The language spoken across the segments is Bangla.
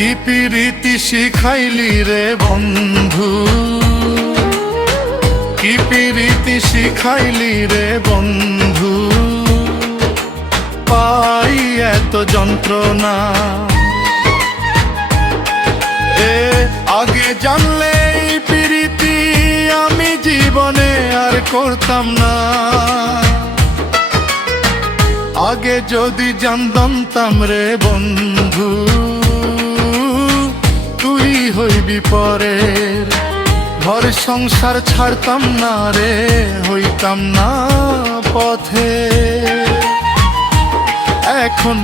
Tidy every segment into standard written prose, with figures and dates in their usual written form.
কি প্রীতি শিখাইলি রে বন্ধু, কি প্রীতি শিখাইলি রে বন্ধু, পাই এত যন্ত্রণা। আগে জানলে এই প্রীতি আমি জীবনে আর করতাম না। আগে যদি জানতাম রে বন্ধু, তুই হইবি পরের, ঘর সংসার ছাড়তাম না রে, হইতাম না পথে। এখন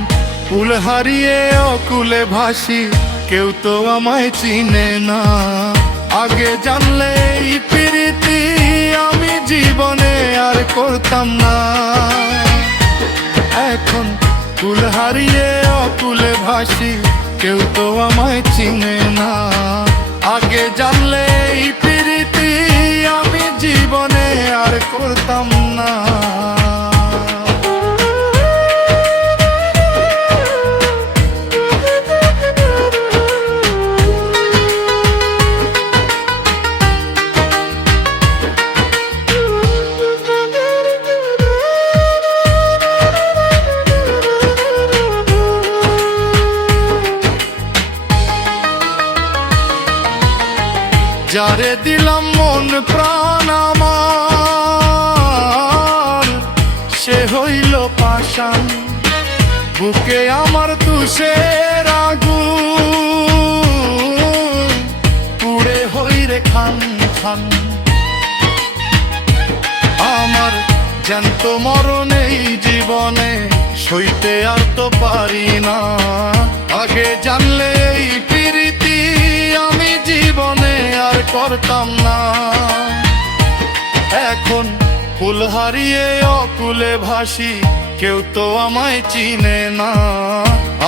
কুল হারিয়ে অকুলে ভাসি, কেউ তো আমায় চিনে না। আগে জানলে এই প্রীতি আমি জীবনে আর করতাম না। এখন কুল হারিয়ে অকুলে ভাসি, কেউ তো আমায় চিনে না। আগে জানলে এই প্রীতি আমি জীবনে আর করতাম না। যারে দিলাম মন প্রাণ আমার, সে হইল পাষাণ। বুকে আমার তুষের আগুন, পুড়ে হই রে খান খান। আমার জ্যান্ত মরণ এই জীবনে, সইতে আর তো পারি না। আগে জানলে এই প্রীতি আমি জীবনে আর করতাম না। এখন ফুল হারিয়ে অকুলে ভাসি, কেউ তো আমায় চিনে না।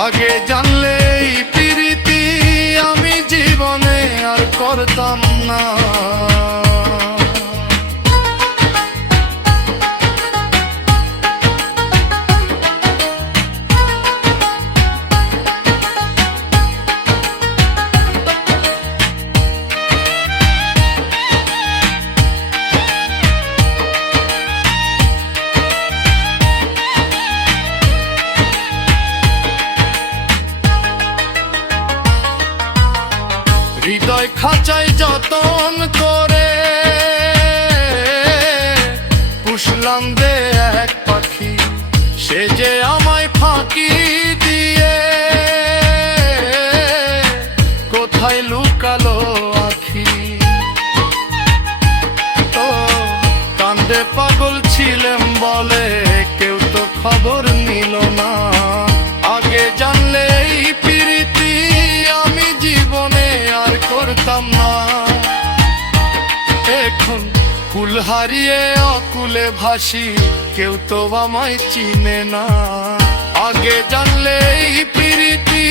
আগে জানলে এই প্রীতি আমি জীবনে আর করতাম না। হৃদয় খাঁচাই যতন করে পুষলাম দে এক পাখি, সে যে আমায় ফাঁকি দিয়ে কোথায় লুকালো আখি। ও কান্দে পাগল ছিলাম বলে, কেউ তো খবর নিল না। আগে জানলে এই প্রীতি আমি জীবনে আর করতাম না। এখন কুল হারিয়ে অকুলে ভাসি, কেউ তো আমায় চিনে না। আগে জানলে এই প্রীতি